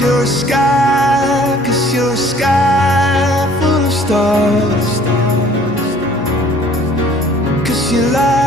you're a sky, you're a sky full of stars. 'Cause you lie.